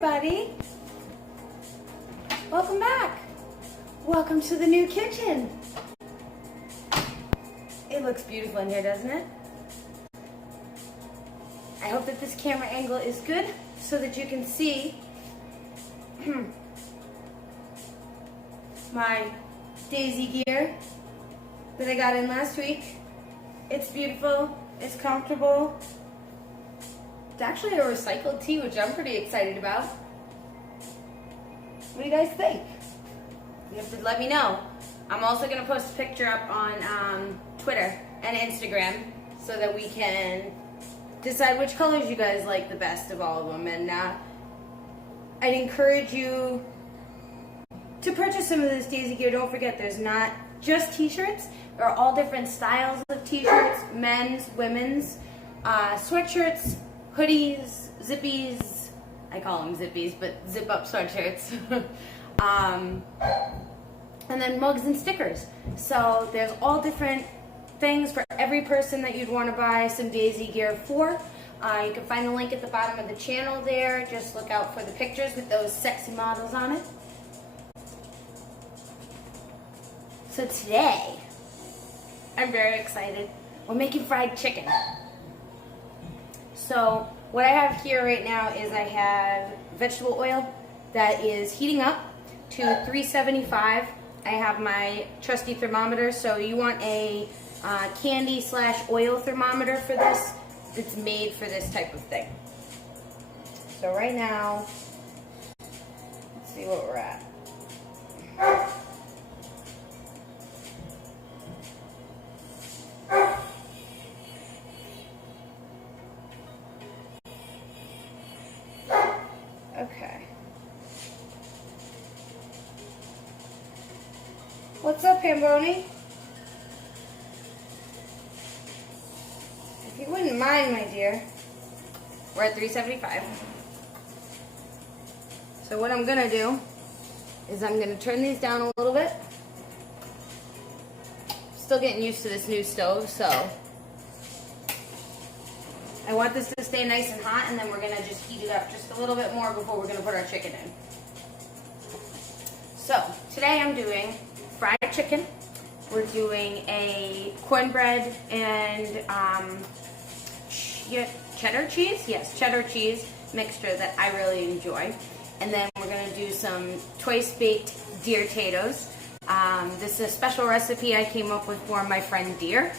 Everybody, welcome back. Welcome to the new kitchen. It looks beautiful in here, doesn't it? I hope that this camera angle is good so that you can see my daisy gear that I got in last week. It's beautiful, it's comfortable. It's actually a recycled tee, which I'm pretty excited about. What do you guys think? You have to let me know. I'm also going to post a picture up on Twitter and Instagram so that we can decide which colors you guys like the best of all of them. And I'd encourage you to purchase some of this daisy gear. Don't forget, there's not just t-shirts. There are all different styles of t-shirts, men's, women's, sweatshirts, hoodies, zippies, I call them zippies, but zip-up sweatshirts, and then mugs and stickers. So there's all different things for every person that you'd want to buy some daisy gear for. You can find the link at the bottom of the channel there. Just look out for the pictures with those sexy models on it. So today, I'm very excited. We're making fried chicken. So what I have here right now is I have vegetable oil that is heating up to 375. I have my trusty thermometer, so you want a candy/oil thermometer for this. It's made for this type of thing. So right now, let's see what we're at. Okay. What's up, Pamboni? If you wouldn't mind, my dear, we're at 375. So what I'm gonna do is I'm gonna turn these down a little bit. Still getting used to this new stove, so I want this to stay nice and hot, and then we're gonna just heat it up just a little bit more before we're gonna put our chicken in. So today I'm doing fried chicken. We're doing a cornbread and cheddar cheese? Yes, cheddar cheese mixture that I really enjoy. And then we're gonna do some twice baked Deertatoes. This is a special recipe I came up with for my friend Deer,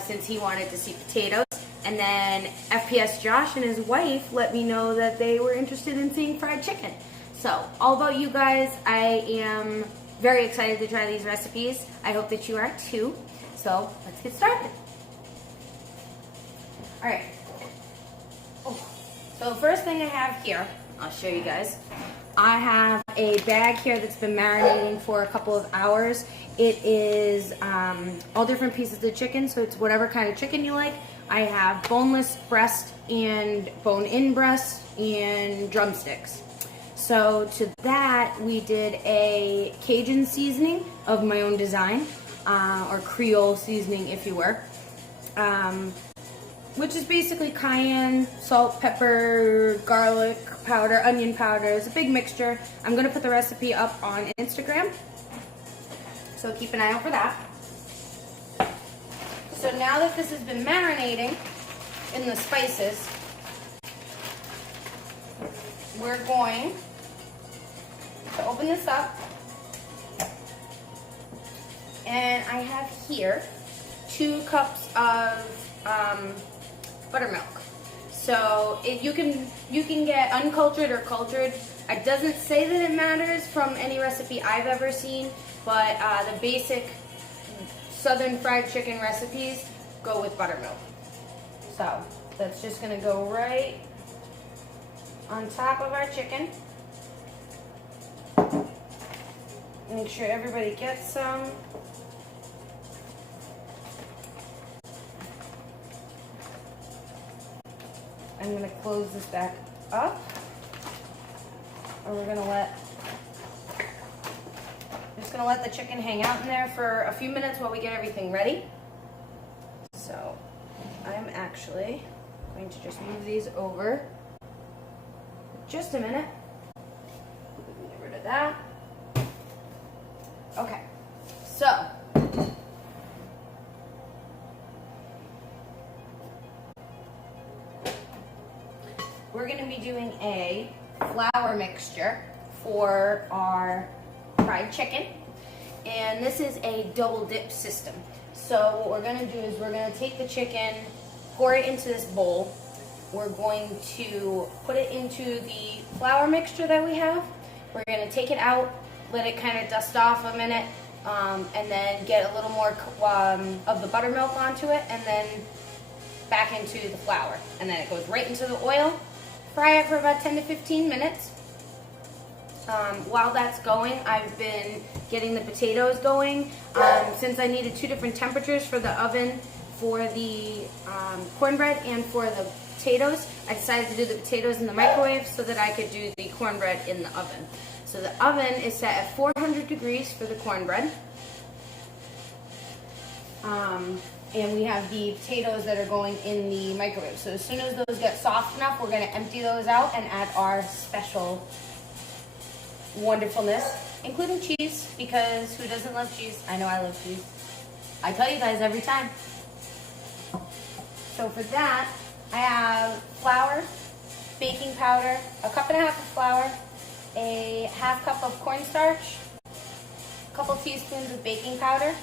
since he wanted to see potatoes. And then FPS Josh and his wife let me know that they were interested in seeing fried chicken. So, all about you guys. I am very excited to try these recipes. I hope that you are too. So, let's get started. Alright. So, the first thing I have here, I'll show you guys. I have a bag here that's been marinating for a couple of hours. It is all different pieces of chicken, so it's whatever kind of chicken you like. I have boneless breast and bone-in breast and drumsticks. So to that, we did a Cajun seasoning of my own design, or Creole seasoning if you were, which is basically cayenne, salt, pepper, garlic powder, onion powder. It's a big mixture. I'm going to put the recipe up on Instagram, so keep an eye out for that. So now that this has been marinating in the spices, we're going to open this up. And I have here 2 cups of buttermilk. So you can get uncultured or cultured. It doesn't say that it matters from any recipe I've ever seen, but the basic Southern fried chicken recipes go with buttermilk. So that's just gonna go right on top of our chicken. Make sure everybody gets some. I'm gonna close this back up, and we're gonna just gonna let the chicken hang out in there for a few minutes while we get everything ready. So I'm actually going to just move these over just a minute. of that. Okay, so we're going to be doing a flour mixture for our fried chicken, and this is a double dip system. So what we're going to do is we're going to take the chicken, pour it into this bowl. We're going to put it into the flour mixture that we have. We're going to take it out, let it kind of dust off a minute, and then get a little more of the buttermilk onto it, and then back into the flour. And then it goes right into the oil. Fry it for about 10 to 15 minutes. While that's going, I've been getting the potatoes going. Since I needed 2 different temperatures for the oven, for the cornbread and for the potatoes, I decided to do the potatoes in the microwave so that I could do the cornbread in the oven. So the oven is set at 400 degrees for the cornbread. And we have the potatoes that are going in the microwave. So as soon as those get soft enough, we're going to empty those out and add our special wonderfulness, including cheese, because who doesn't love cheese? I know I love cheese. I tell you guys every time. So for that, I have flour, baking powder, 1.5 cups of flour, a 1/2 cup of cornstarch, a couple teaspoons of baking powder.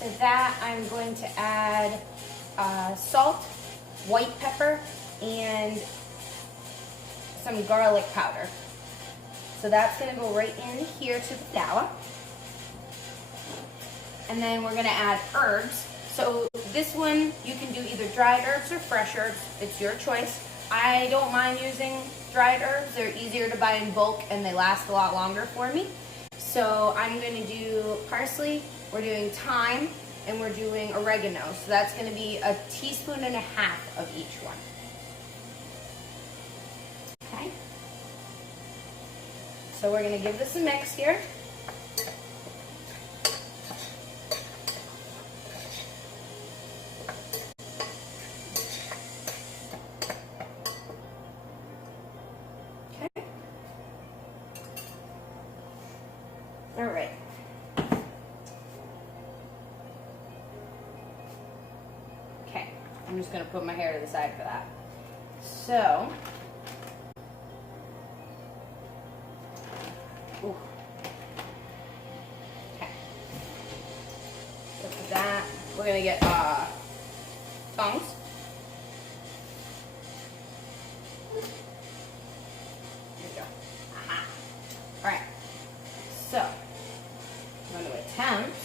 To that, I'm going to add salt, white pepper, and some garlic powder. So that's going to go right in here to the flour. And then we're going to add herbs. So this one, you can do either dried herbs or fresh herbs. It's your choice. I don't mind using dried herbs. They're easier to buy in bulk and they last a lot longer for me. So I'm going to do parsley, we're doing thyme, and we're doing oregano. So that's going to be 1.5 teaspoons of each one. Okay. So we're going to give this a mix here. Okay. All right. Okay. I'm just going to put my hair to the side for that. So, ooh. Okay. So for that, we're going to get tongs. There we go. Aha. All right. So, I'm going to attempt.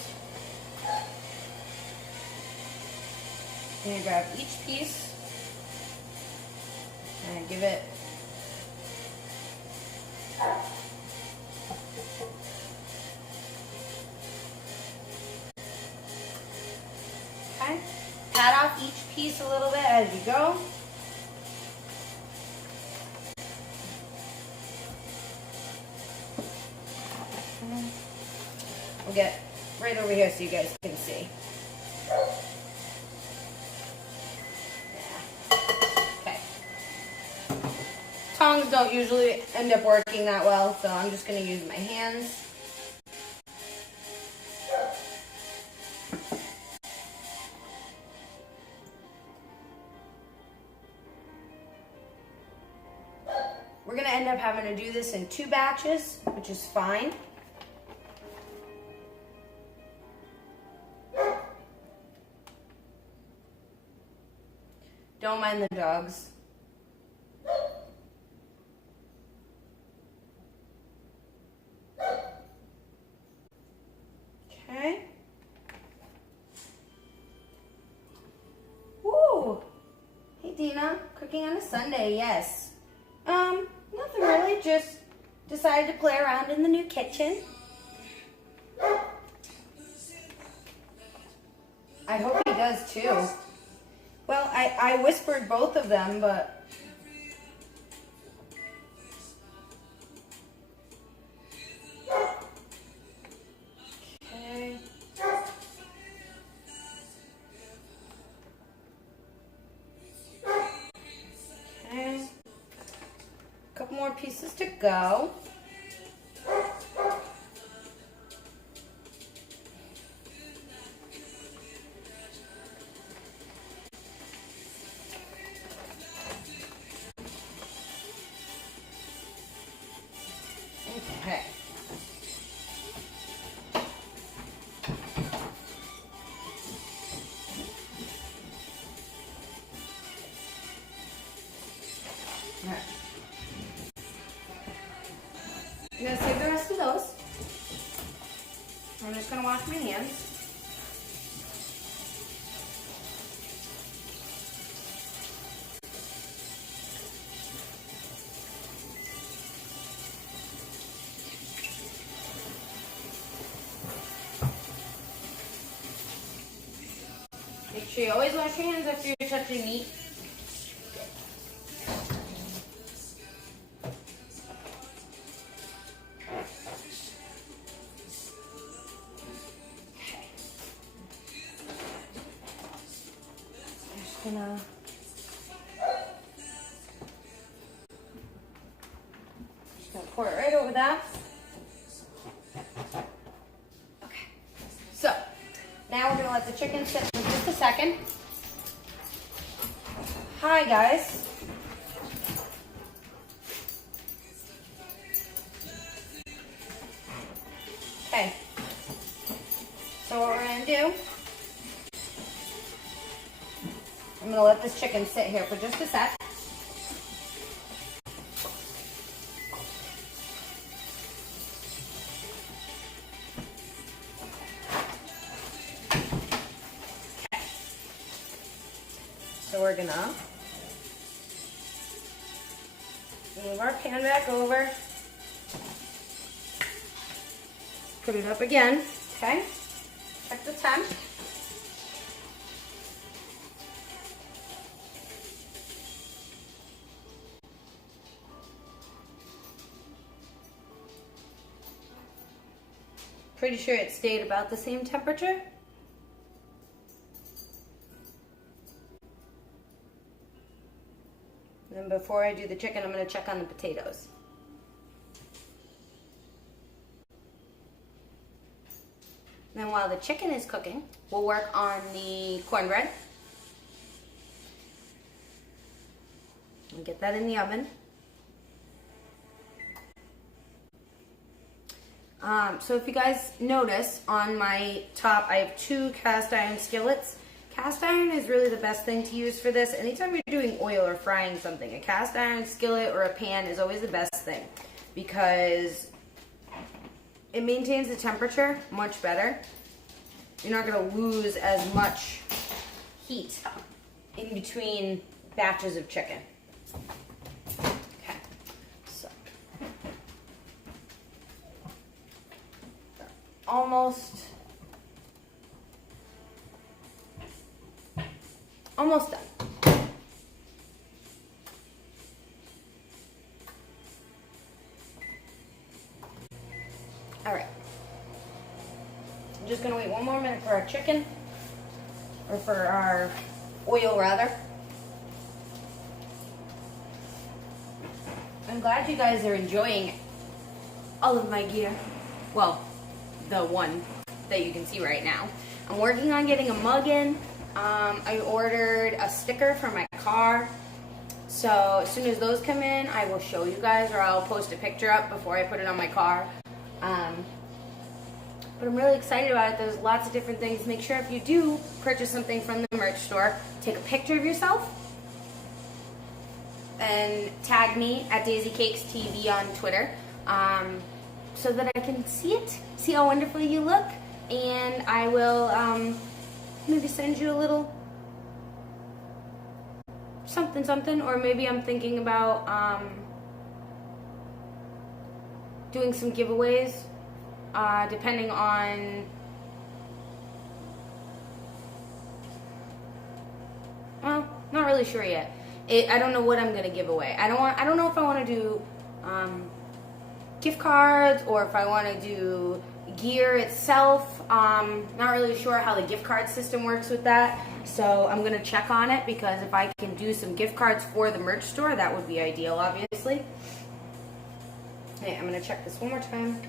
I'm going to grab each piece and give it okay. Pat off each piece a little bit as you go. We'll get right over here so you guys can see. Tongs don't usually end up working that well, so I'm just going to use my hands. We're going to end up having to do this in 2 batches, which is fine. Don't mind the dogs. Okay. Woo! Hey Dina, cooking on a Sunday, yes. Nothing really, just decided to play around in the new kitchen. I hope he does too. Well, I whispered both of them, but okay. Okay. A couple more pieces to go. I'm gonna save the rest of those. I'm just gonna wash my hands. Make sure you always wash your hands after you're touching meat. Just gonna pour it right over that. Okay. So now we're gonna let the chicken sit for just a second. Hi guys. Okay. So what we're gonna do, I'm gonna let this chicken sit here for just a sec. So we're gonna move our pan back over, put it up again, okay? Check the temp. Pretty sure it stayed about the same temperature. Then before I do the chicken, I'm going to check on the potatoes. Then while the chicken is cooking, we'll work on the cornbread. And get that in the oven. So if you guys notice, on my top I have 2 cast iron skillets. Cast iron is really the best thing to use for this. Anytime you're doing oil or frying something, a cast iron skillet or a pan is always the best thing because it maintains the temperature much better. You're not going to lose as much heat in between batches of chicken. Okay, so almost done. All right. I'm just gonna wait 1 more minute for our chicken, or for our oil rather. I'm glad you guys are enjoying all of my gear. Well, the one that you can see right now. I'm working on getting a mug in. I ordered a sticker for my car. So as soon as those come in, I will show you guys, or I'll post a picture up before I put it on my car. But I'm really excited about it. There's lots of different things. Make sure if you do purchase something from the merch store, take a picture of yourself and tag me at DaisyCakesTV on Twitter, so that I can see it, see how wonderfully you look, and I will maybe send you a little something, or maybe I'm thinking about doing some giveaways, depending on, well, not really sure yet. I don't know what I'm gonna give away. I don't know if I want to do gift cards or if I want to do gear itself. Not really sure how the gift card system works with that, so I'm gonna check on it, because if I can do some gift cards for the merch store, that would be ideal, obviously. Okay, I'm gonna check this one more time.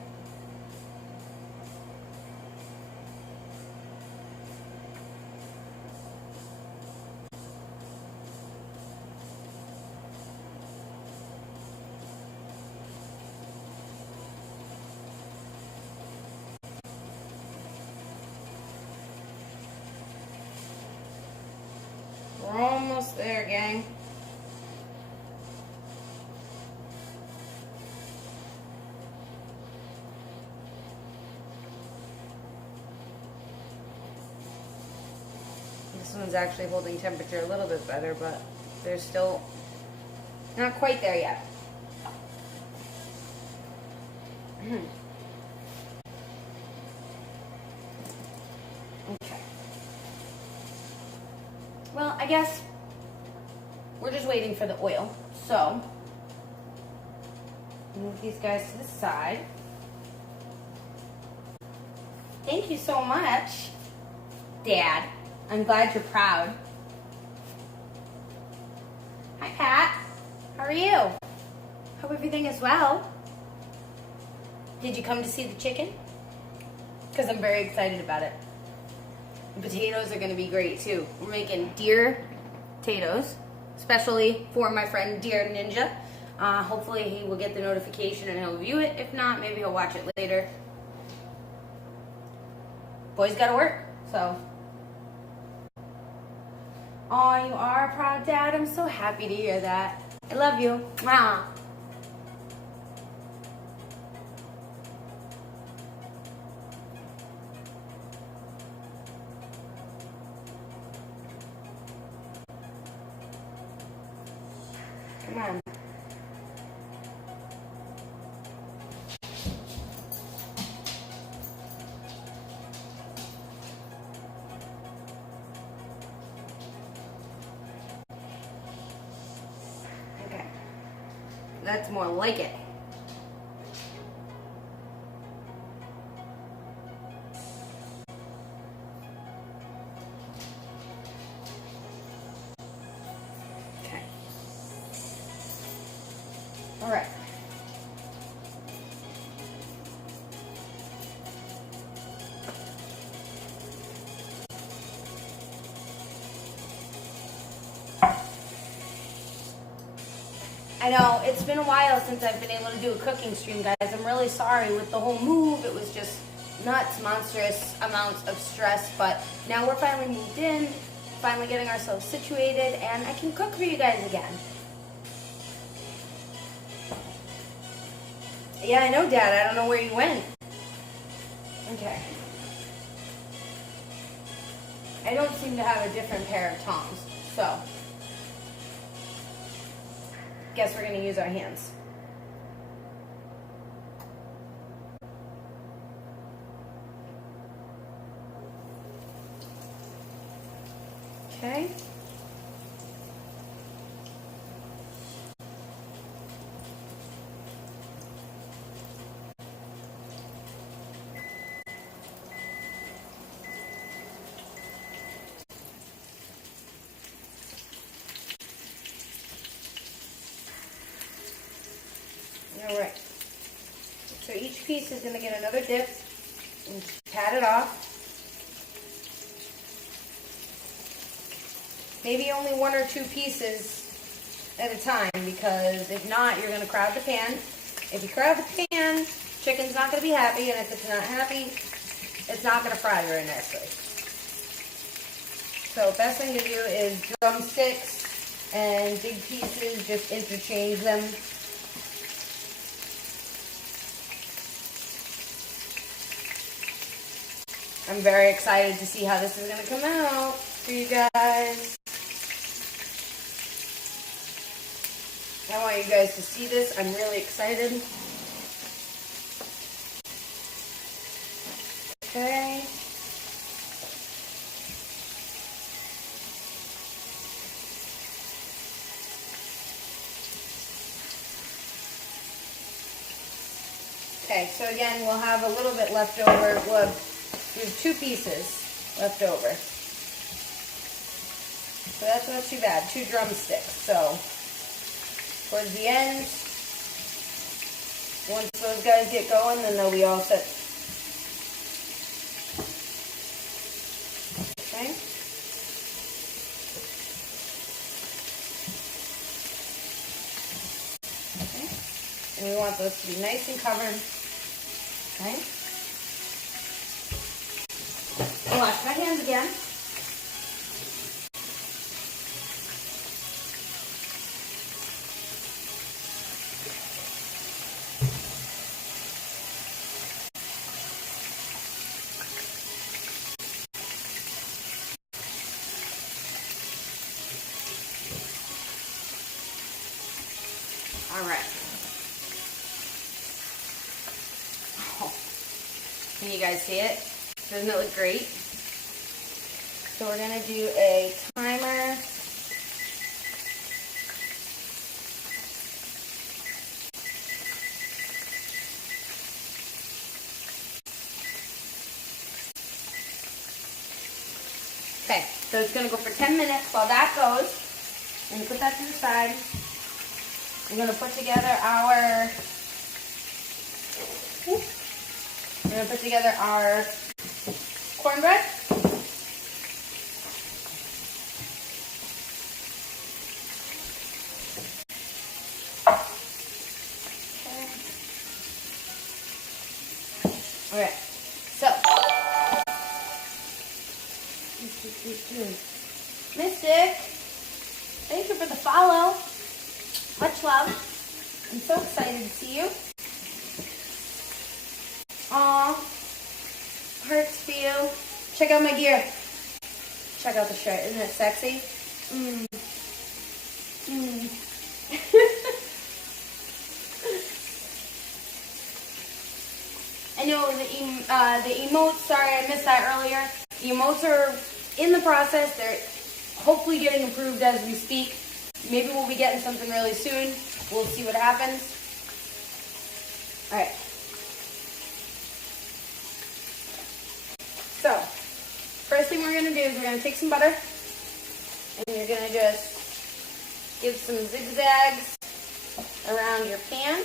We're almost there, gang. This one's actually holding temperature a little bit better, but they're still not quite there yet. Okay. Well, I guess we're just waiting for the oil. So, move these guys to the side. Thank you so much, Dad. I'm glad you're proud. Hi, Pat. How are you? Hope everything is well. Did you come to see the chicken? Because I'm very excited about it. The potatoes are going to be great too. We're making Deertatoes, especially for my friend Deer Ninja. Hopefully he will get the notification and he'll view it. If not, maybe he'll watch it later. Boys gotta work, so. Oh, you are a proud dad. I'm so happy to hear that. I love you. Mwah. Come on. Okay. That's more like it. Okay. All right. I know, it's been a while since I've been able to do a cooking stream, guys. I'm really sorry with the whole move. It was just nuts, monstrous amounts of stress. But now we're finally moved in, finally getting ourselves situated, and I can cook for you guys again. Yeah, I know, Dad. I don't know where you went. Okay. I don't seem to have a different pair of tongs, so guess we're going to use our hands. Okay. All right. So each piece is going to get another dip and pat it off. Maybe only 1 or 2 pieces at a time, because if not, you're going to crowd the pan. If you crowd the pan, chicken's not going to be happy, and if it's not happy, it's not going to fry very nicely. So best thing to do is drumsticks and big pieces, just interchange them. I'm very excited to see how this is going to come out for you guys. I want you guys to see this. I'm really excited. Okay. Okay, so again, we'll have a little bit left over. We have 2 pieces left over. So that's not too bad. 2 drumsticks. So towards the end, once those guys get going, then they'll be all set. Okay. Okay. And we want those to be nice and covered. Okay. I'll wash my hands again. Can you guys see it? Doesn't it look great? So we're gonna do a timer. Okay, so it's gonna go for 10 minutes. While that goes, I'm gonna put that to the side. We're gonna put together our cornbread. Okay, so Mystic, thank you for the follow. Much love. I'm so excited to see you. Aw, hearts for you. Check out my gear. Check out the shirt. Isn't it sexy? I know the emotes, sorry I missed that earlier. The emotes are in the process. They're hopefully getting improved as we speak. Maybe we'll be getting something really soon. We'll see what happens. Alright. So, first thing we're going to do is we're going to take some butter. And you're going to just give some zigzags around your pan.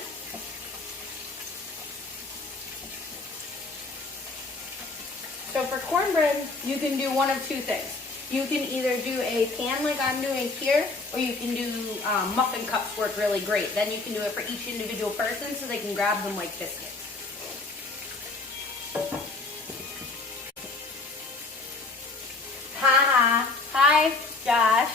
So for cornbread, you can do one of two things. You can either do a pan like I'm doing here, or you can do muffin cups work really great. Then you can do it for each individual person so they can grab them like biscuits. Hi, Josh.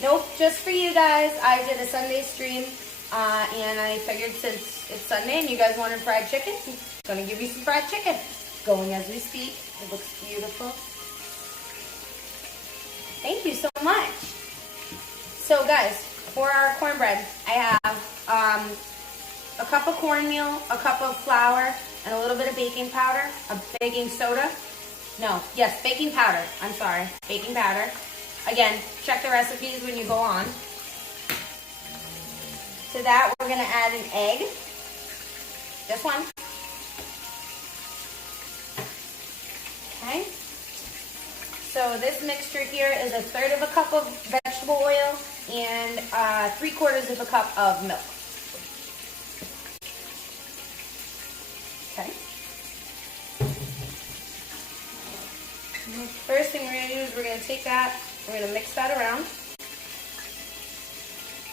Nope, just for you guys. I did a Sunday stream, and I figured since it's Sunday and you guys wanted fried chicken, I'm going to give you some fried chicken. Going as we speak. It looks beautiful. Thank you so much. So guys, for our cornbread, I have a cup of cornmeal, a cup of flour, and a little bit of baking powder, a baking soda. Baking powder. I'm sorry, baking powder. Again, check the recipes when you go on. To that, we're gonna add an egg. Just one. Okay. So this mixture here is 1/3 of a cup of vegetable oil and 3/4 of a cup of milk. Okay. First thing we're going to do is we're going to take that, we're going to mix that around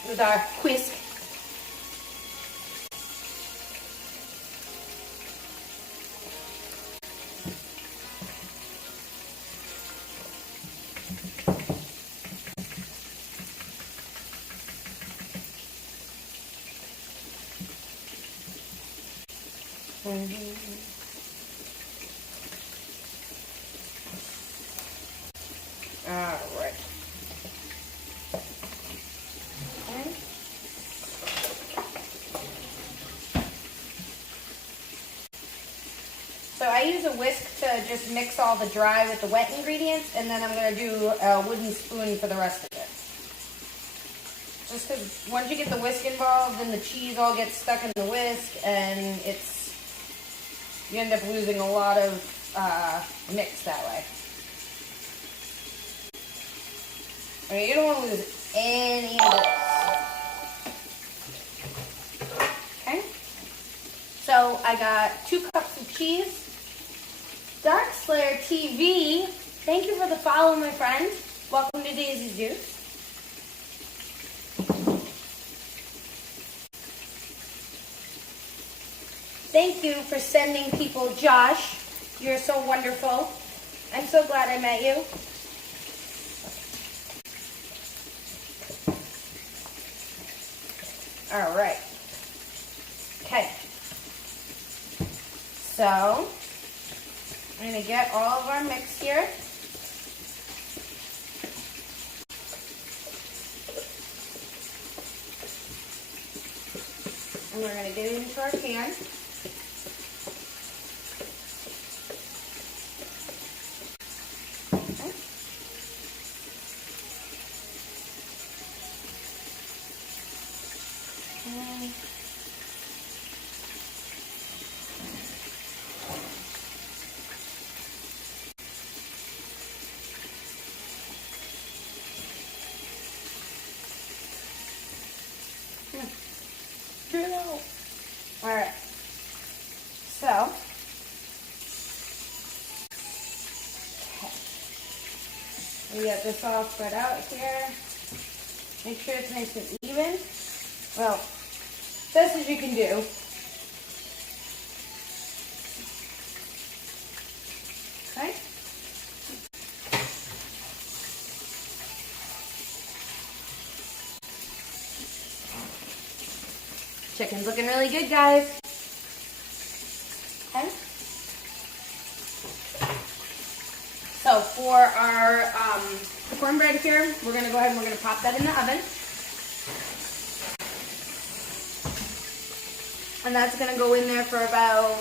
with our whisk. Alright. Okay. So I use a whisk to just mix all the dry with the wet ingredients, and then I'm going to do a wooden spoon for the rest of it. Just because once you get the whisk involved, then the cheese all gets stuck in the whisk, and you end up losing a lot of mix that way. I mean, you don't want to lose any of this. Okay. So I got 2 cups of cheese. Dark Slayer TV, thank you for the follow, my friend. Welcome to Daisy Juice. Thank you for sending people, Josh. You're so wonderful. I'm so glad I met you. All right. Okay. So, I'm going to get all of our mix here. And we're going to get it into our pan. We got this all spread out here. Make sure it's nice and even. Well, best as you can do. Okay. Chicken's looking really good, guys. Okay. So for our cornbread here, we're going to go ahead and we're going to pop that in the oven. And that's going to go in there for about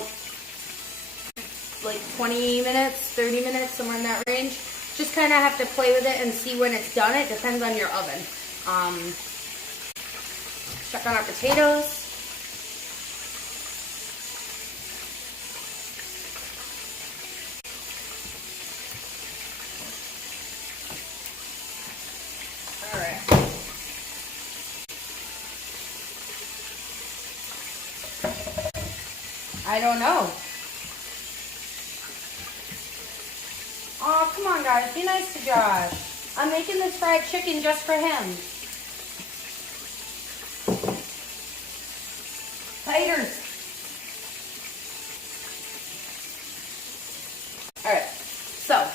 like 20 minutes, 30 minutes, somewhere in that range. Just kind of have to play with it and see when it's done. It depends on your oven. Check on our potatoes. All right. I don't know. Oh, come on, guys. Be nice to Josh. I'm making this fried chicken just for him. Taters. All right. So.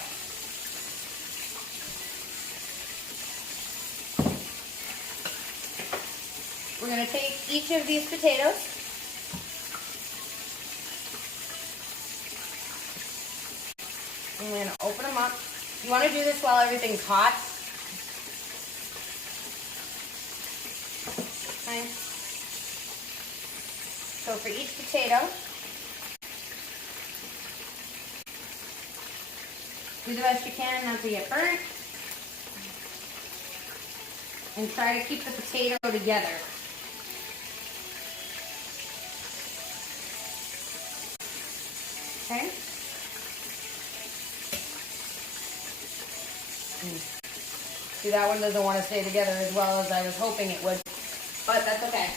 We're going to take each of these potatoes. And we're going to open them up. You want to do this while everything's hot. Okay. So for each potato, do the best you can not to get burnt. And try to keep the potato together. Okay? See, that one doesn't want to stay together as well as I was hoping it would, but that's okay.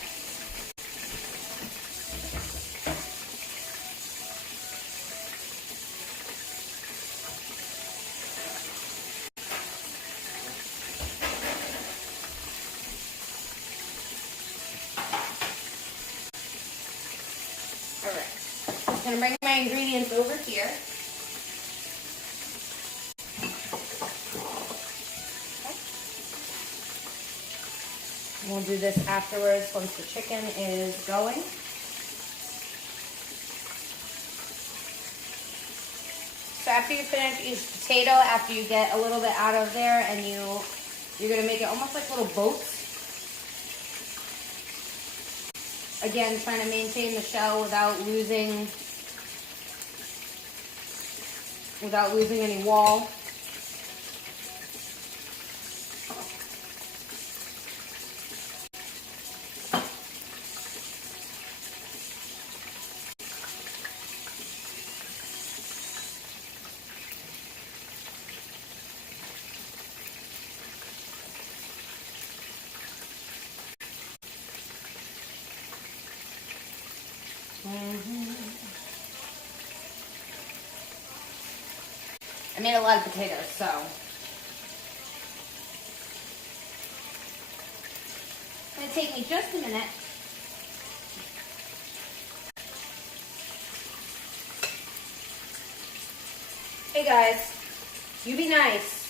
All right, I'm gonna bring my ingredients over here. We'll do this afterwards once the chicken is going. So after you finish each potato, after you get a little bit out of there, and you're gonna make it almost like little boats. Again, trying to maintain the shell without losing any wall. I made a lot of potatoes, so it's going to take me just a minute. Hey guys, you be nice.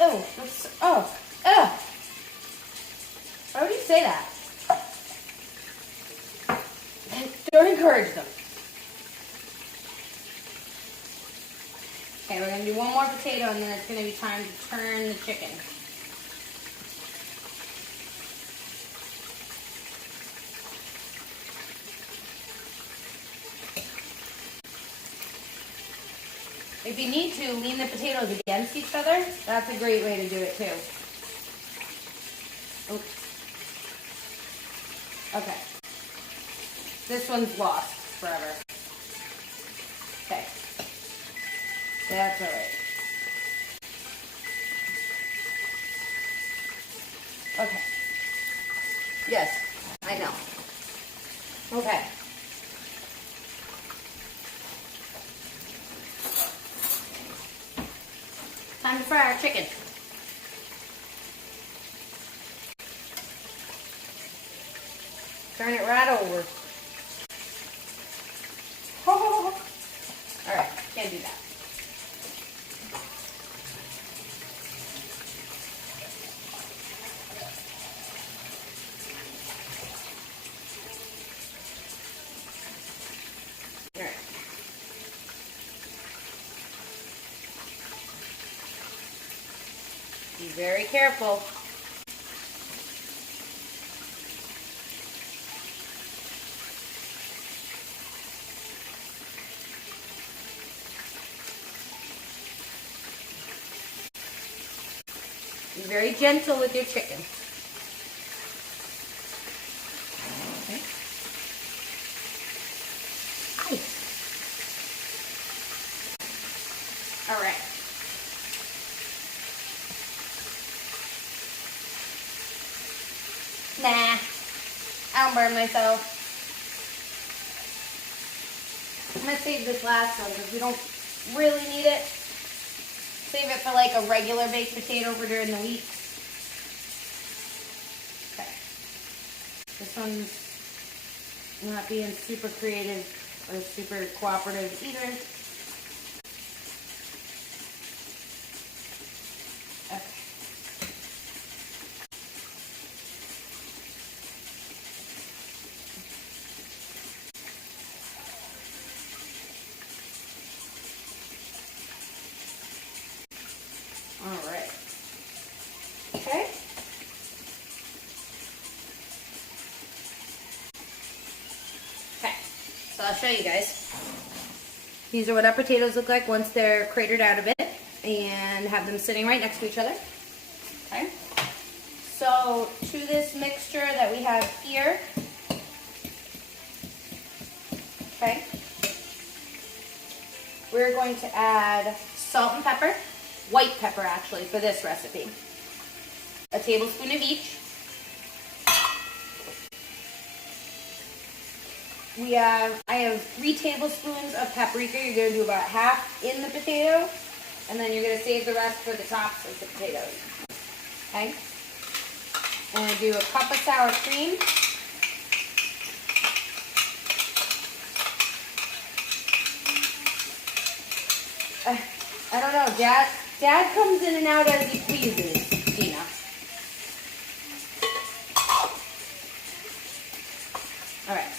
Oh, why would you say that? Don't encourage them. Okay, we're going to do one more potato and then it's going to be time to turn the chicken. If you need to, lean the potatoes against each other. That's a great way to do it too. Oops. Okay. This one's lost forever. Okay. That's all right. Okay. Yes, I know. Okay. Time to fry our chicken. Turn it right over. Oh. All right, can't do that. All right. Be very careful. Be very gentle with your chicken. Okay. All right. Nah, I don't burn myself. I'm gonna save this last one because we don't really need it. Save it for like a regular baked potato for during the week. Okay. This one's not being super creative or super cooperative either. Okay. All right. Okay. Okay. So I'll show you guys. These are what our potatoes look like once they're cratered out a bit, and have them sitting right next to each other. Okay. So to this mixture that we have here, okay, we're going to add salt and pepper. White pepper, actually, for this recipe. A tablespoon of each. I have 3 tablespoons of paprika. You're going to do about half in the potato, and then you're going to save the rest for the tops of the potatoes. Okay? And I do a cup of sour cream. I don't know, Dad comes in and out as he pleases, Gina. All right.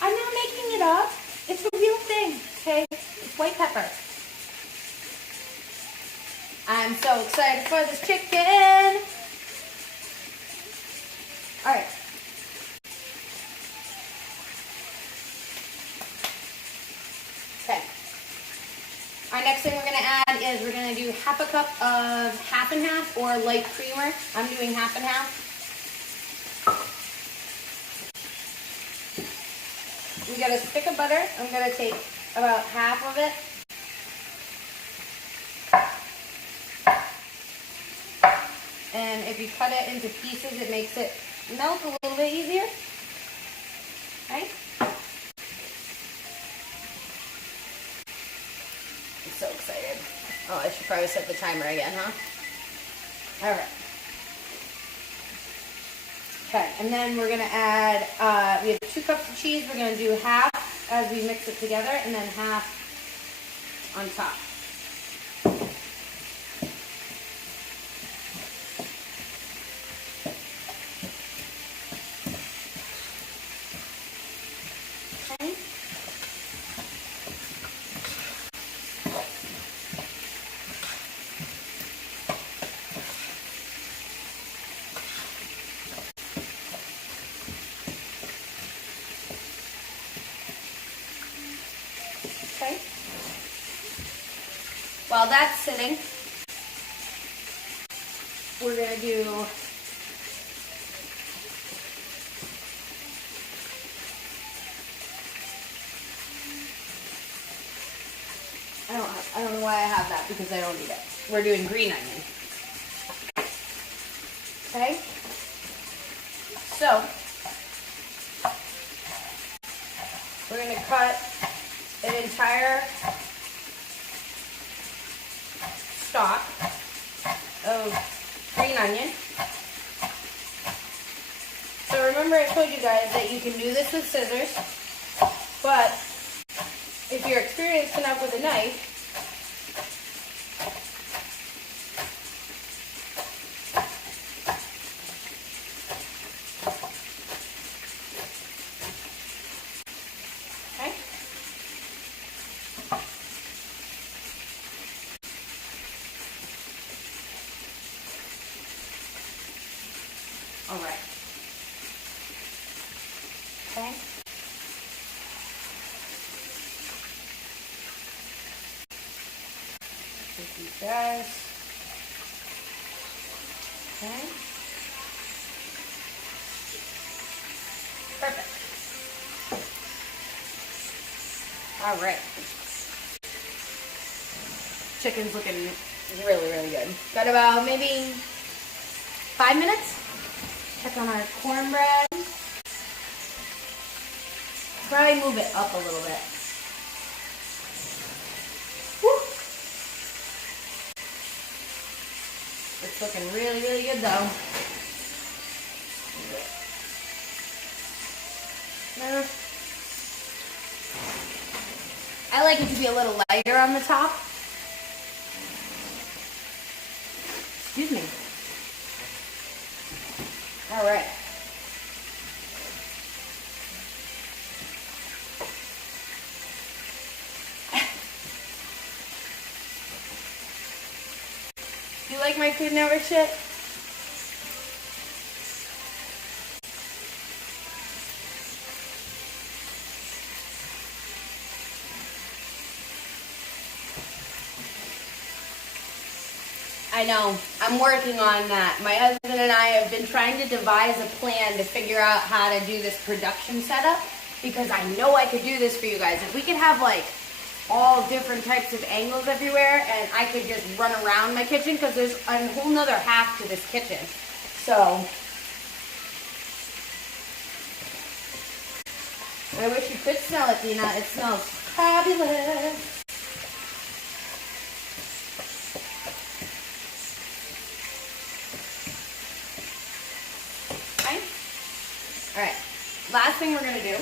I'm not making it up. It's a real thing, okay? It's white pepper. I'm so excited for this chicken. All right. Okay. Our next thing we're going to add is we're going to do half a cup of half and half or light creamer. I'm doing half and half. We got a stick of butter. I'm going to take about half of it. And if you cut it into pieces, it makes it melt a little bit easier. Okay? I'm so excited. Oh, I should probably set the timer again, huh? All right. Okay, and then we're going to add, we have 2 cups of cheese. We're going to do half as we mix it together, and then half on top. Okay. Okay. While that's sitting, we're going to do I don't know why I have that because I don't need it. We're doing green onion. Okay? So, we're going to cut an entire stalk of green onion. So remember I told you guys that you can do this with scissors, but if you're experienced enough with a knife, all right. Okay. Take these guys. Okay. Perfect. All right. Chicken's looking really, really good. Got about maybe 5 minutes. Check on our cornbread. Probably move it up a little bit. Woo. It's looking really, really good though. I like it to be a little lighter on the top. Excuse me. All right. You like my Food Network shit? I know. I'm working on that. My husband and I have been trying to devise a plan to figure out how to do this production setup because I know I could do this for you guys. If we could have like all different types of angles everywhere and I could just run around my kitchen because there's a whole nother half to this kitchen. So I wish you could smell it, Dina. It smells fabulous. Okay. All right. Last thing we're going to do .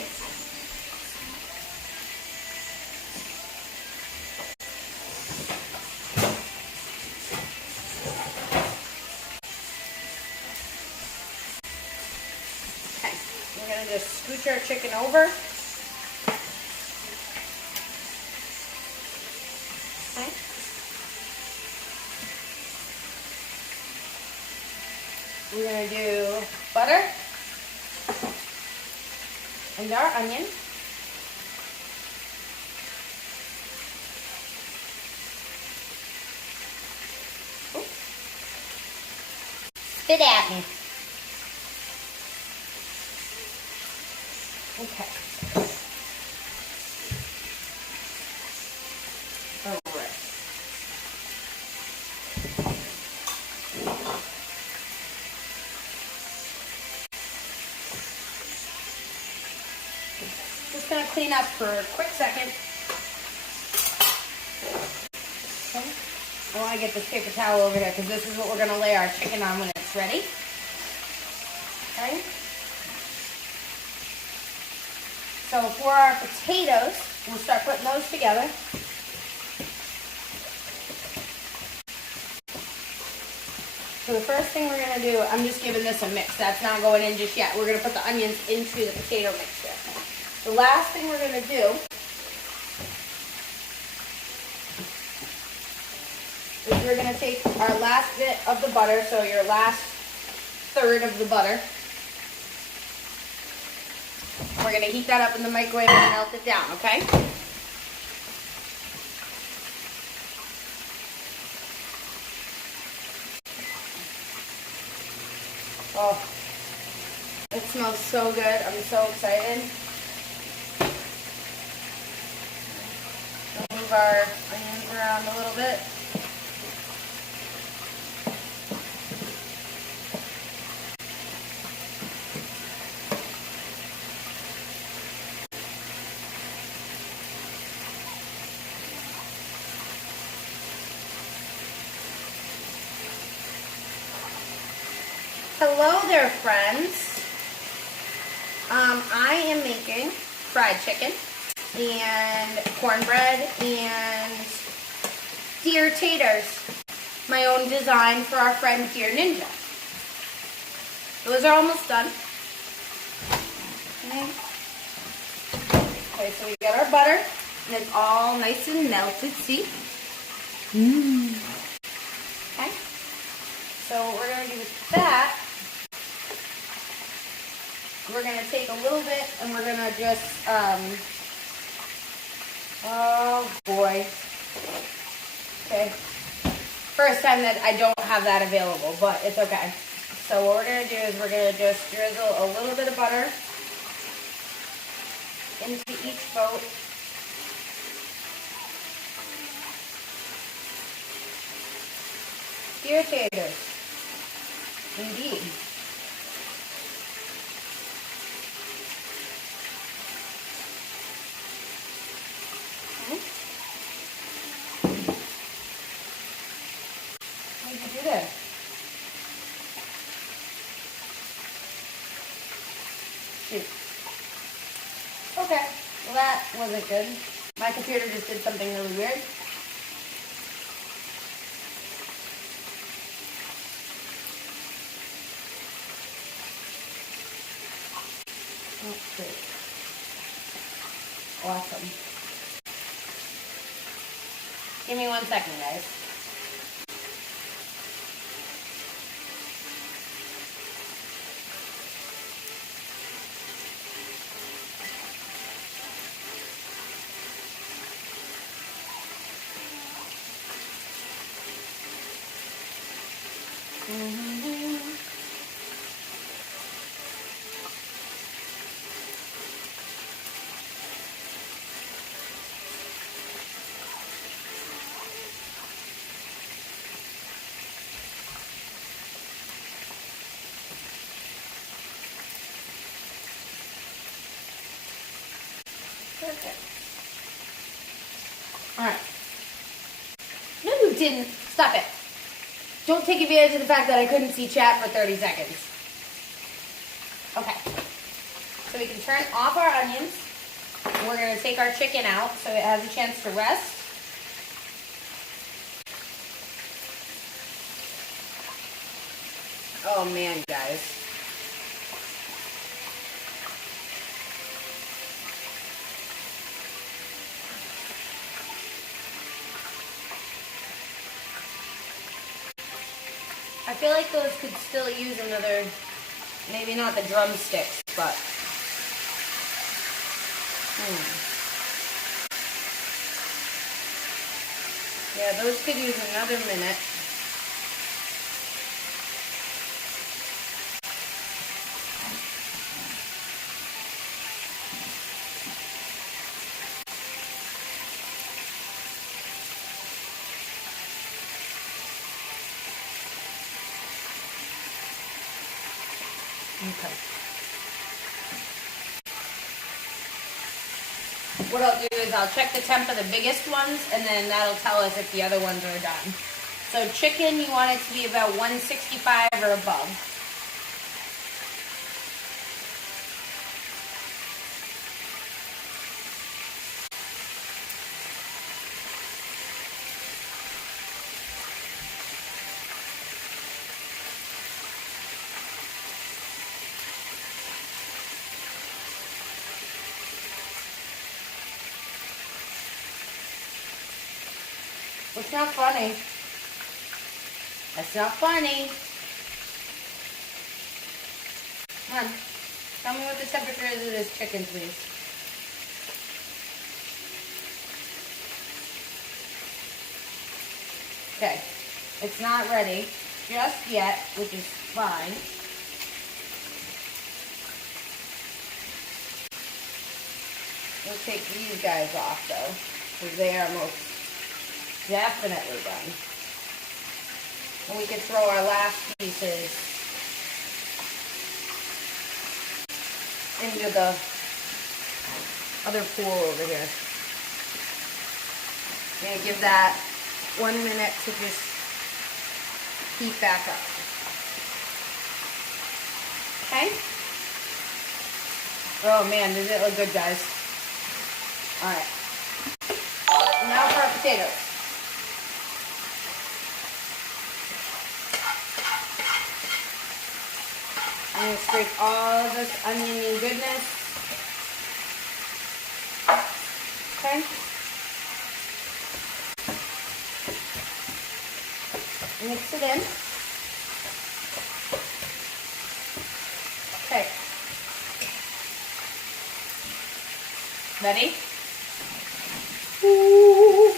We're going to just scooch our chicken over. Okay. We're going to do butter and our onion. Ooh. Spit at me. Okay. All right. Just gonna clean up for a quick second. Okay. I want to get this paper towel over here because this is what we're gonna lay our chicken on when it's ready. Okay. So for our potatoes, we'll start putting those together. So the first thing we're going to do, I'm just giving this a mix. That's not going in just yet. We're going to put the onions into the potato mixture. The last thing we're going to do is we're going to take our last bit of the butter, so your last third of the butter. We're going to heat that up in the microwave and melt it down, okay? Oh, it smells so good. I'm so excited. We'll move our onions around a little bit. Hello there, friends. I am making fried chicken and cornbread and Deertatoes, my own design for our friend Deer Ninja. Those are almost done. Okay, so we got our butter, and it's all nice and melted, see? Okay, so what we're going to do with that, we're going to take a little bit, and we're going to just, oh boy. Okay, first time that I don't have that available, but it's okay. So what we're going to do is we're going to just drizzle a little bit of butter into each boat. Deertatoes, indeed. How did you do this? Shoot. Okay, well that wasn't good. My computer just did something really weird. Okay. Awesome. Give me 1 second, guys. Perfect. Alright. No, you didn't. Stop it. Don't take advantage of the fact that I couldn't see chat for 30 seconds. Okay. So we can turn off our onions. We're going to take our chicken out so it has a chance to rest. Oh man, guys. I feel like those could still use another, maybe not the drumsticks, but yeah, those could use another minute. Okay. What I'll do is I'll check the temp of the biggest ones, and then that'll tell us if the other ones are done. So chicken, you want it to be about 165 or above. It's not funny. That's not funny. Come on. Tell me what the temperature is of this chicken, please. Okay. It's not ready just yet, which is fine. We'll take these guys off, though, because they are most definitely done. And we can throw our last pieces into the other pool over here. I'm going to give that 1 minute to just heat back up. Okay. Oh man, does it look good, guys? All right. Now for our potatoes. I'm going to scrape all of this oniony goodness. Okay. Mix it in. Okay. Ready? Ooh.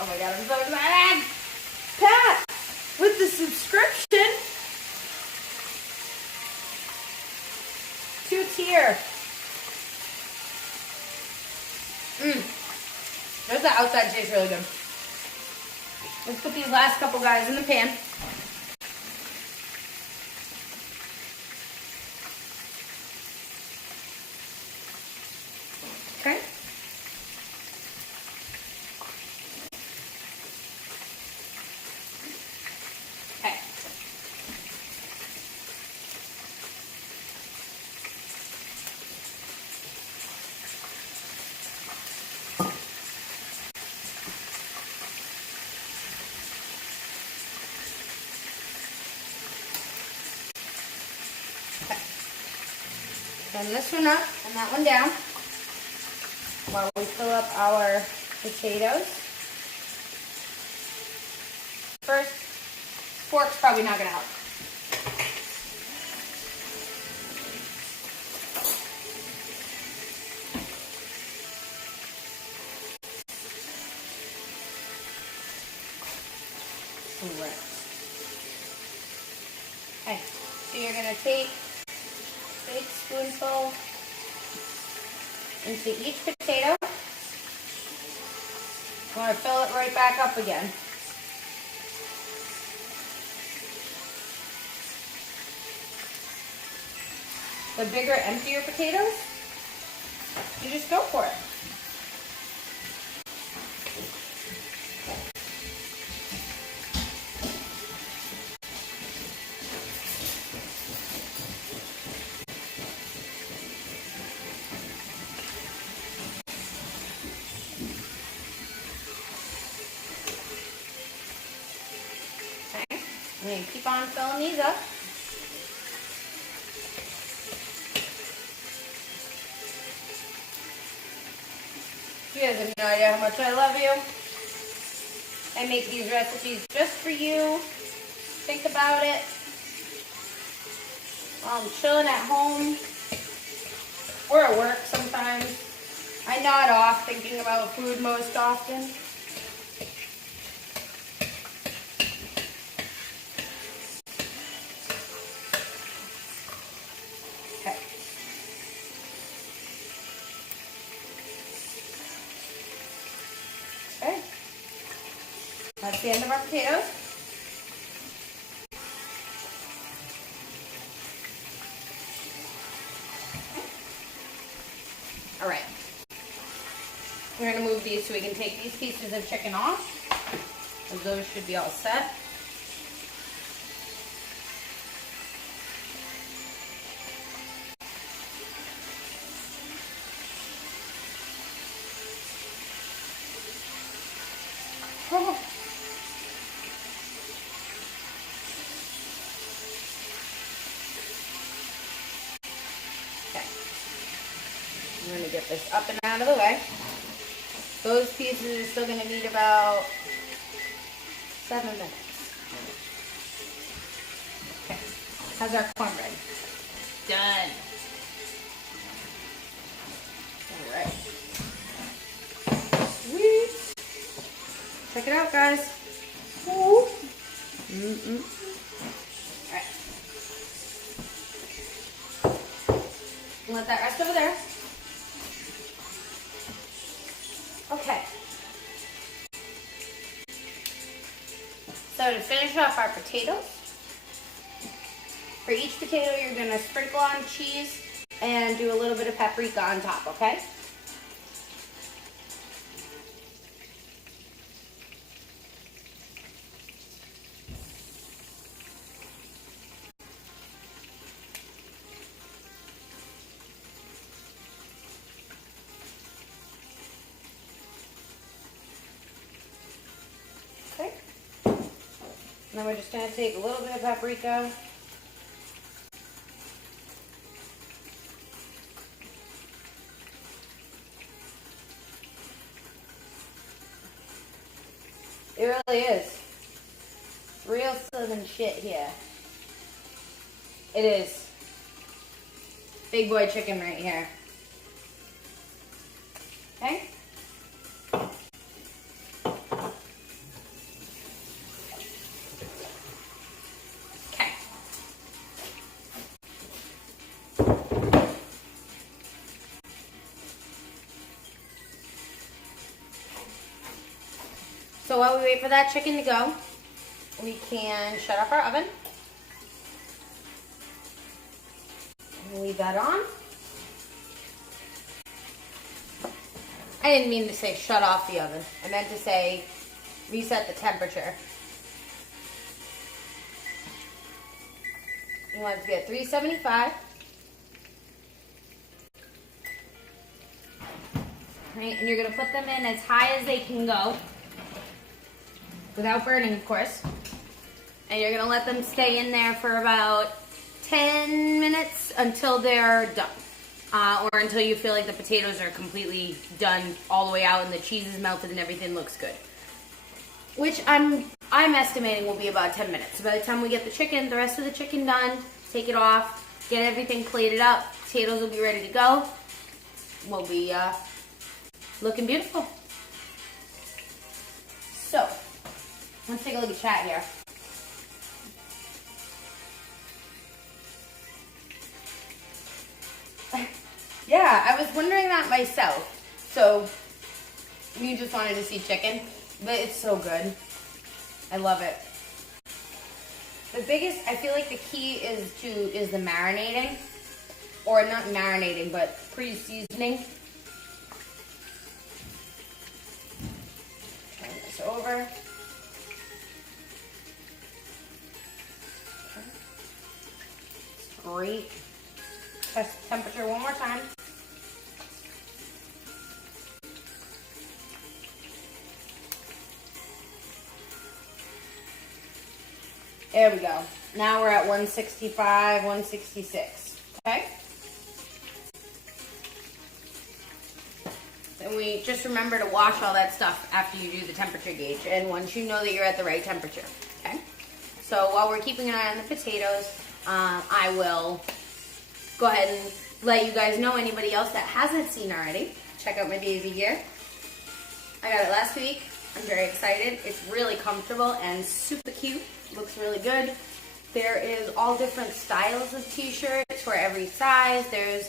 Oh my god, I'm so excited! Pat, with the subscription, 2-tier. There's the outside tastes really good. Let's put these last couple guys in the pan. Okay. Okay. Turn this one up and that one down while we fill up our potatoes. First, fork's probably not going to help. Alright. Okay, so you're going to take a big spoonful into each potato. You want to fill it right back up again. The bigger, emptier potatoes, you just go for it. Okay, I'm going to keep on filling these up. You guys have no idea how much I love you. I make these recipes just for you. Think about it. While I'm chilling at home or at work sometimes. I nod off thinking about food most often. Okay. Okay. That's the end of our potatoes. All right. We're going to move these so we can take these pieces of chicken off. And those should be all set. Oh. Okay. I'm going to get this up and out of the way. Those pieces are still going to need about 7 minutes. Okay. How's our cornbread? Done. All right. Sweet. Check it out, guys. Woo. All right. Let that rest over there. Okay. So to finish off our potatoes, for each potato you're going to sprinkle on cheese and do a little bit of paprika on top, okay? And then we're just going to take a little bit of paprika. It really is. Real southern shit here. It is. Big boy chicken right here. Okay? Okay. So while we wait for that chicken to go, we can shut off our oven. And leave that on. I didn't mean to say shut off the oven. I meant to say reset the temperature. You want it to be at 375. Right, and you're going to put them in as high as they can go. Without burning, of course. And you're going to let them stay in there for about 10 minutes until they're done. Or until you feel like the potatoes are completely done all the way out and the cheese is melted and everything looks good. Which I'm estimating will be about 10 minutes. So by the time we get the rest of the chicken done, take it off, get everything plated up, potatoes will be ready to go. We'll be looking beautiful. So, let's take a look at chat here. Yeah, I was wondering that myself. So, you just wanted to see chicken, but it's so good. I love it. The biggest, I feel like the key is the marinating, or not marinating, but pre-seasoning. Turn this over. It's great. Test the temperature one more time. There we go. Now we're at 165, 166. Okay? And we just remember to wash all that stuff after you do the temperature gauge, and once you know that you're at the right temperature. Okay? So while we're keeping an eye on the potatoes, I will go ahead and let you guys know, anybody else that hasn't seen already, check out my Daisy gear. I got it last week. I'm very excited. It's really comfortable and super cute. Looks really good. There is all different styles of t-shirts for every size. There's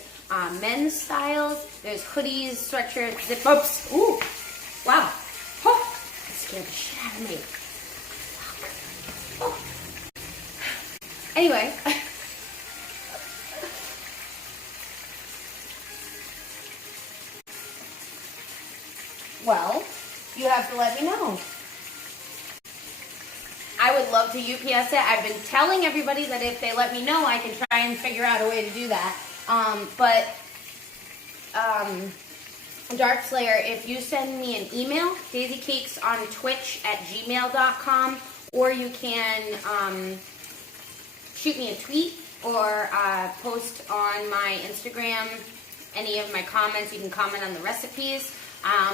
men's styles. There's hoodies, sweatshirts, zip-ups. Ooh, wow. Oh, that scared the shit out of me. Fuck. Oh. Anyway. Well, you have to let me know. I would love to UPS it. I've been telling everybody that if they let me know, I can try and figure out a way to do that. Dark Slayer, if you send me an email, daisycakesontwitch@gmail.com, or you can shoot me a tweet or post on my Instagram any of my comments. You can comment on the recipes.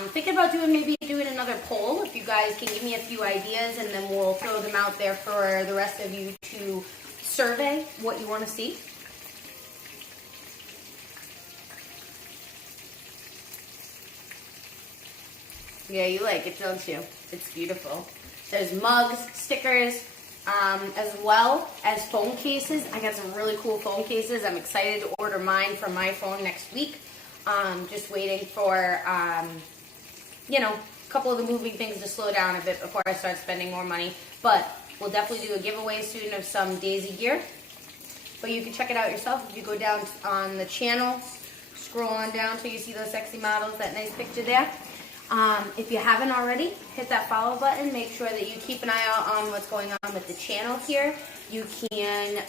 Thinking about maybe doing another poll. If you guys can give me a few ideas, and then we'll throw them out there for the rest of you to survey what you want to see. Yeah, you like it, don't you? It's beautiful. There's mugs, stickers, as well as phone cases. I got some really cool phone cases. I'm excited to order mine for my phone next week. Just waiting for, you know, a couple of the moving things to slow down a bit before I start spending more money. But we'll definitely do a giveaway soon of some Daisy gear. But you can check it out yourself if you go down on the channel. Scroll on down till you see those sexy models, that nice picture there. If you haven't already, hit that follow button. Make sure that you keep an eye out on what's going on with the channel here. You can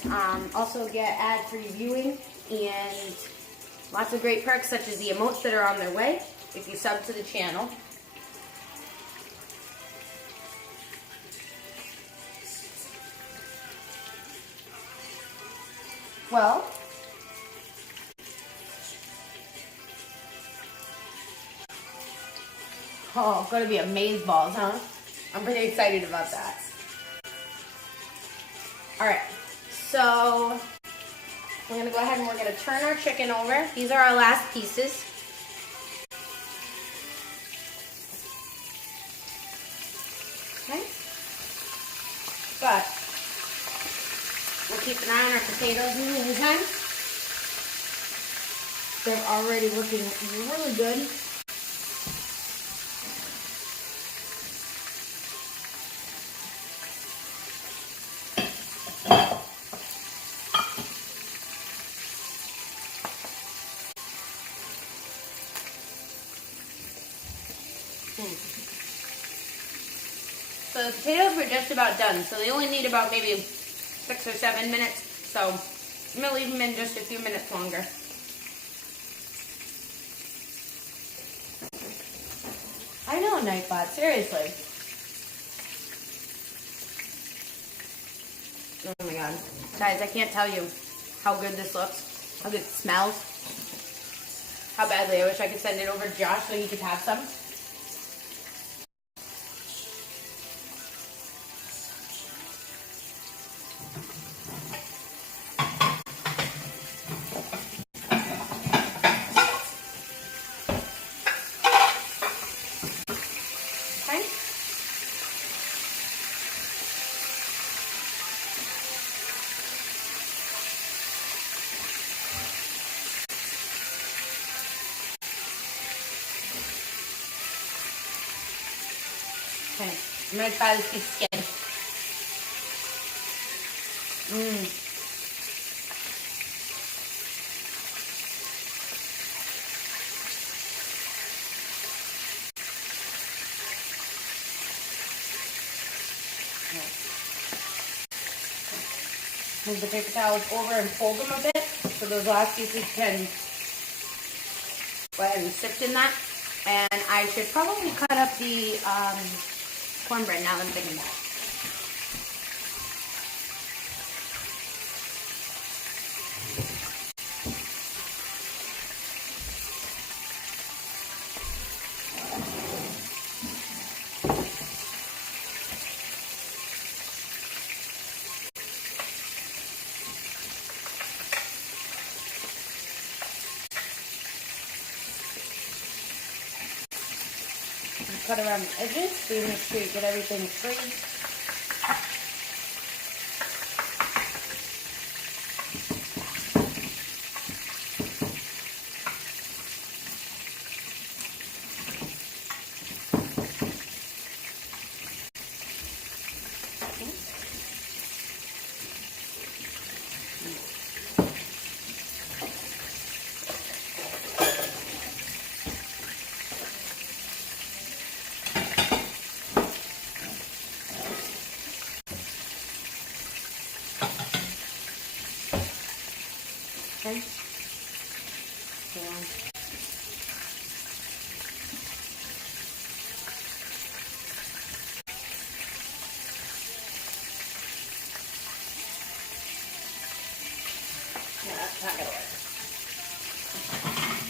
also get ad-free viewing and lots of great perks such as the emotes that are on their way if you sub to the channel. Well, oh, gonna be amaze balls, huh? I'm pretty excited about that. All right, so we're gonna go ahead and we're gonna turn our chicken over. These are our last pieces. Okay, but we'll keep an eye on our potatoes in the meantime. They're already looking really good. So the potatoes were just about done, so they only need about maybe 6 or 7 minutes, so I'm going to leave them in just a few minutes longer. I know, Nightbot, seriously. Oh my god. Guys, I can't tell you how good this looks, how good it smells, how badly I wish I could send it over to Josh so he could have some. Okay, I'm going to try this piece of skin. Move the paper towels over and fold them a bit so those last pieces can go ahead and sift in that. And I should probably cut up the cornbread now that I'm thinking about it. Cut around the edges so you make sure you get everything free. Okay. Yeah. Yeah, that's not gonna work.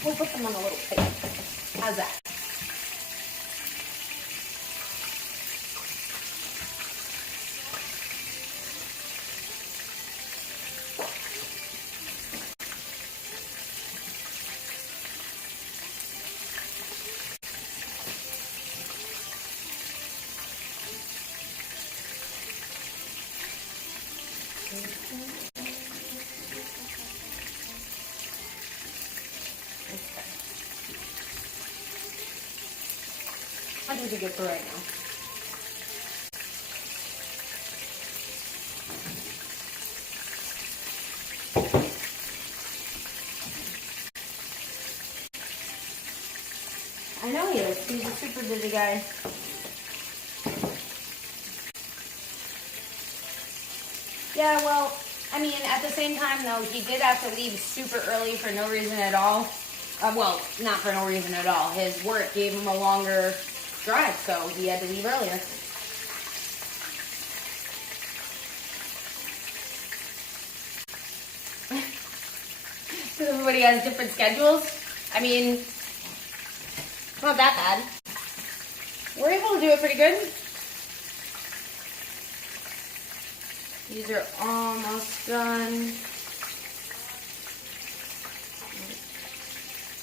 We'll put them on a little plate. How's that? I think we're good for right now. I know he is. He's a super busy guy. Yeah, well, I mean, at the same time, though, he did have to leave super early for no reason at all. Well, not for no reason at all. His work gave him a longer drive, so he had to leave earlier. Because everybody has different schedules. I mean, it's not that bad. We're able to do it pretty good. These are almost done.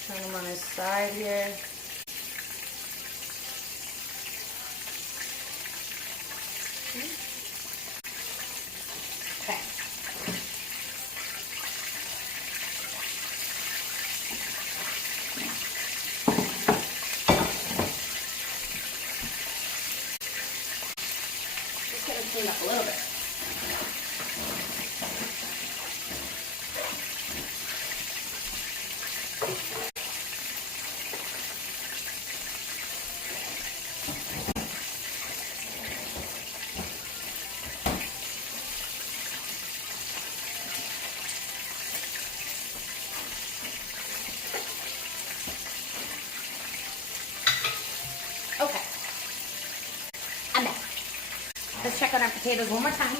Turn them on his side here. Okay. Just gotta clean up a little bit. Okay, I'm back. Let's check on our potatoes one more time.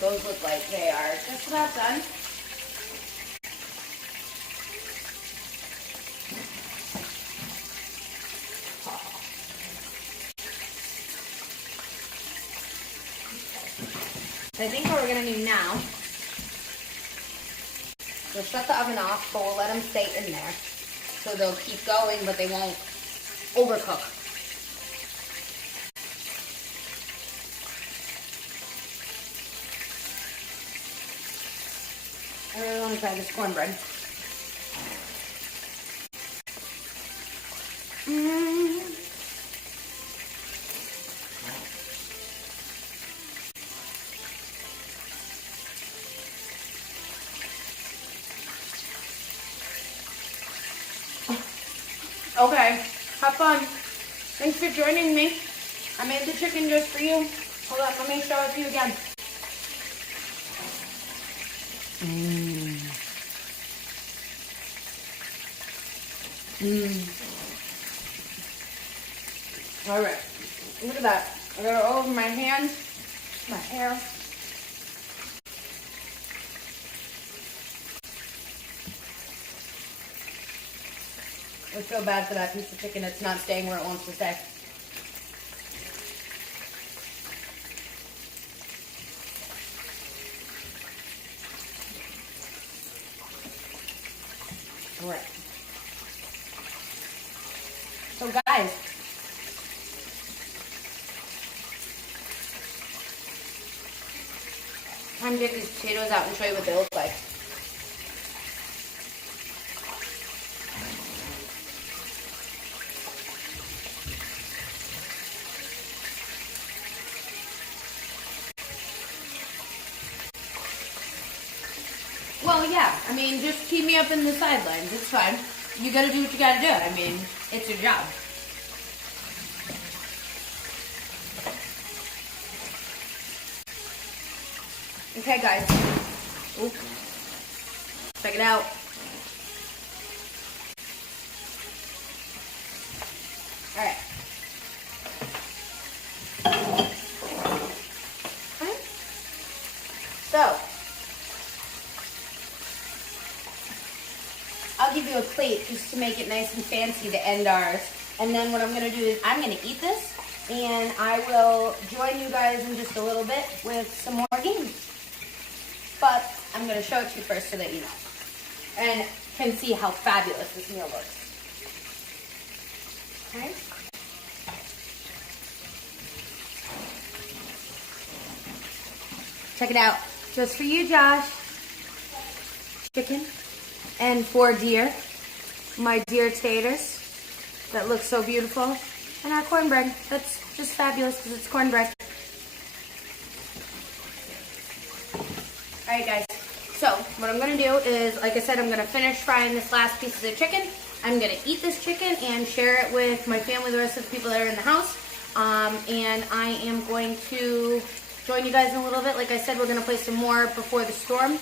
Those look like they are just about done. I think what we're gonna do now, we'll shut the oven off, but we'll let them stay in there. So they'll keep going, but they won't overcook. I really want to try this cornbread. Okay, have fun. Thanks for joining me. I made the chicken just for you. Hold on, let me show it to you again. All right, look at that. I got it all over my hands, my hair. I feel bad for that piece of chicken. It's not staying where it wants to stay. All right. So guys, time to get these potatoes out and show you what they look like. Well, yeah, I mean, just keep me up in the sidelines. It's fine. You gotta do what you gotta do. I mean, it's your job. Okay, guys. Oop. Check it out. All right. Okay. So, I'll give you a plate just to make it nice and fancy to end ours. And then what I'm going to do is I'm going to eat this, and I will join you guys in just a little bit with some more games. But I'm going to show it to you first so that you know and can see how fabulous this meal looks. Okay? Check it out. Just for you, Josh. Chicken. And for Deer, my Deertatoes that look so beautiful. And our cornbread. That's just fabulous because it's cornbread. Alright guys, so what I'm going to do is, like I said, I'm going to finish frying this last piece of the chicken. I'm going to eat this chicken and share it with my family, the rest of the people that are in the house. And I am going to join you guys in a little bit. Like I said, we're going to play some more before the storm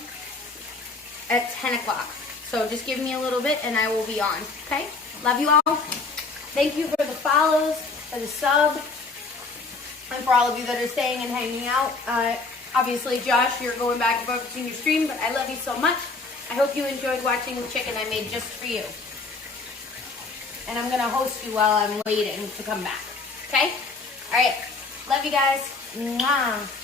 at 10 o'clock. So just give me a little bit and I will be on, okay? Love you all. Thank you for the follows, for the sub, and for all of you that are staying and hanging out. Obviously, Josh, you're going back and focusing your stream, but I love you so much. I hope you enjoyed watching the chicken I made just for you. And I'm gonna host you while I'm waiting to come back. Okay? All right. Love you guys. Mwah.